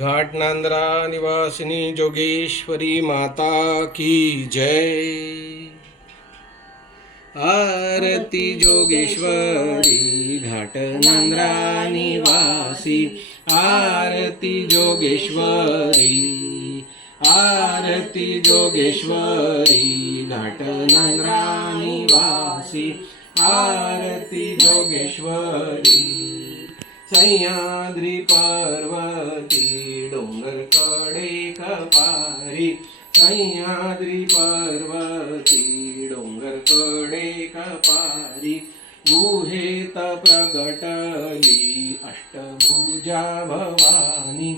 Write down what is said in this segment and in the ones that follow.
घाटनांद्रा निवासिनी जोगेश्वरी माता की जय। आरती जोगेश्वरी घाटनांद्रा निवासी, आरती जोगेश्वरी, आरती जोगेश्वरी घाटनांद्रा निवासी, आरती जोगेश्वरी। सह्याद्री पर्वती डोंगर कडे कपारी, सह्याद्री पर्वती डोंगर कडे कपारी, गुहेत प्रगटली अष्टभुजा भवानी,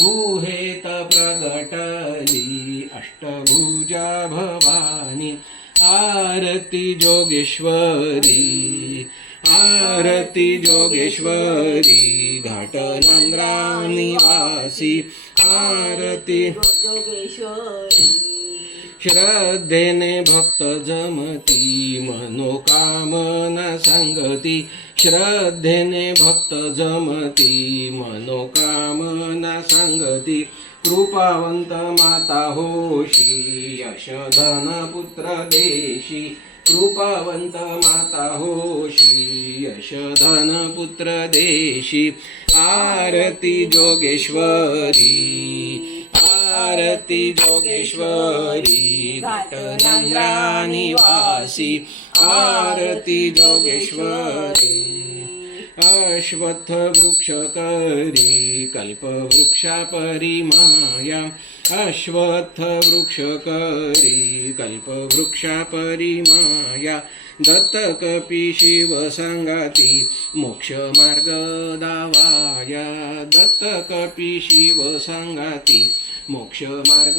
गुहेत प्रगटली अष्टभुजा भवानी। आरती जोगेश्वरी, आरती जोगेश्वरी घाटनांद्रा निवासी, आरती जोगेश्वरी। श्रद्धेने भक्त जमती मनोकामना सांगती, श्रद्धेने भक्त जमती मनोकामना सांगती। कृपावंत माता होशी यशधन पुत्र देशी, कृपावंत माता होशी यशधन पुत्र देशी। आरती जोगेश्वरी, आरती जोगेश्वरी घाटनांद्रा निवासी, आरती जोगेश्वरी। अश्वत्थ वृक्ष करी कल्पवृक्षा परिमाया, अश्वत्थ वृक्ष करी कल्पवृक्षा परिमाया। दत्त कपी शिव सांगाती मोक्ष मार्ग दावाया, दत्त कपी शिव सांगाती मोक्ष मार्ग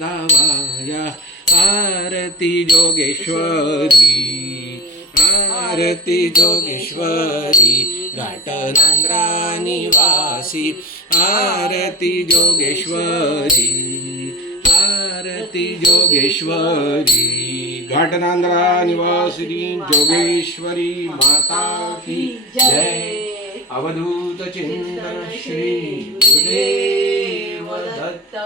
दावाया। आरती जोगेश्वरी, आरती जोगेश्वरी घाटनांद्रा निवासी, आरती जोगेश्वरी, आरती जोगेश्वरी घाटनांद्रा निवासिनी जोगेश्वरी माता की जय। अवधूत चिंतन श्री गुरुदेव दत्त।